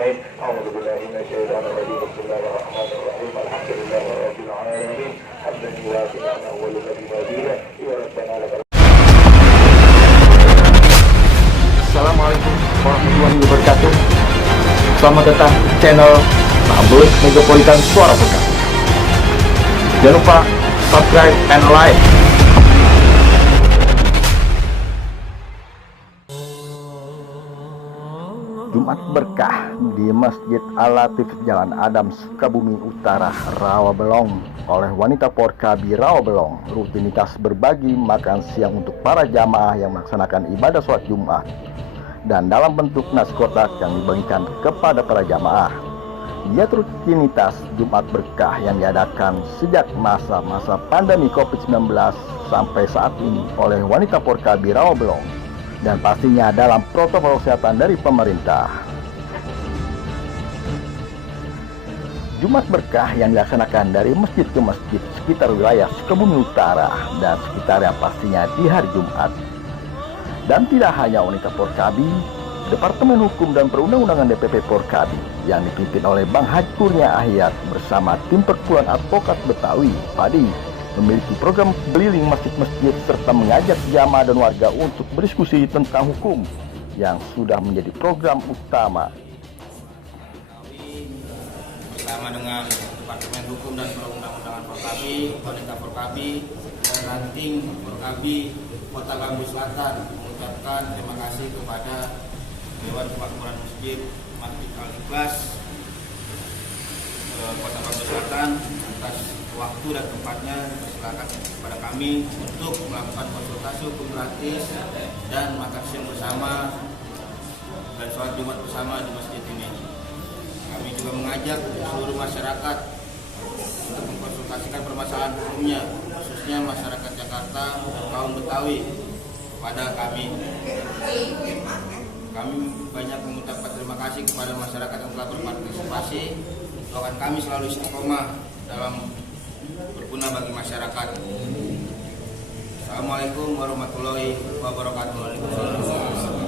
أجمعين. أعوذ بالله من الشيطان الرجيم. بسم الله الرحمن الرحيم. الحمد لله رب العالمين حمدا يوافي نعمه ويكافئ مزيدا. يا ربنا لك. Assalamualaikum warahmatullahi wabarakatuh. Selamat datang di channel Tabloid Megapolitan Suara Bekasi. Jangan lupa subscribe and like. Jumat berkah di Masjid Al-Latif Jalan Adam, Sukabumi Utara, Rawabelong oleh wanita Porkabi Rawabelong. Rutinitas berbagi makan siang untuk para jamaah yang melaksanakan ibadah sholat Jumat dan dalam bentuk nasi kotak yang dibagikan kepada para jamaah. Giat rutinitas Jumat berkah yang diadakan sejak masa-masa pandemi COVID-19 sampai saat ini oleh wanita Porkabi Rawabelong, dan pastinya dalam protokol kesehatan dari pemerintah. Jumat berkah yang dilaksanakan dari masjid ke masjid sekitar wilayah Sukabumi Utara dan sekitarnya pastinya di hari Jumat. Dan tidak hanya wanita Porkabi, Departemen Hukum dan Perundang-undangan DPP Porkabi yang dipimpin oleh Bang Haji Kurnia Ahyat bersama tim perkumpulan advokat Betawi Padi memiliki program keliling masjid-masjid serta mengajak jamaah dan warga untuk berdiskusi tentang hukum yang sudah menjadi program utama. Bersama dengan Departemen Hukum dan Perundang-undangan Porkabi, wanita Porkabi, dan ranting Porkabi Kota Bambu Selatan mengucapkan terima kasih kepada Dewan Kemakmuran Masjid Al-Ikhlas Kota Bambu Selatan atas waktu dan tempatnya dipersilakan kepada kami untuk melakukan konsultasi hukum gratis dan makan siang bersama dan sholat Jumat bersama di masjid ini. Kami juga mengajak seluruh masyarakat untuk mengkonsultasikan permasalahan hukumnya, khususnya masyarakat Jakarta dan kaum Betawi kepada kami. Kami banyak mengucapkan terima kasih kepada masyarakat yang telah berpartisipasi. Doakan kami selalu istiqomah dalam berguna bagi masyarakat. Assalamualaikum warahmatullahi wabarakatuh.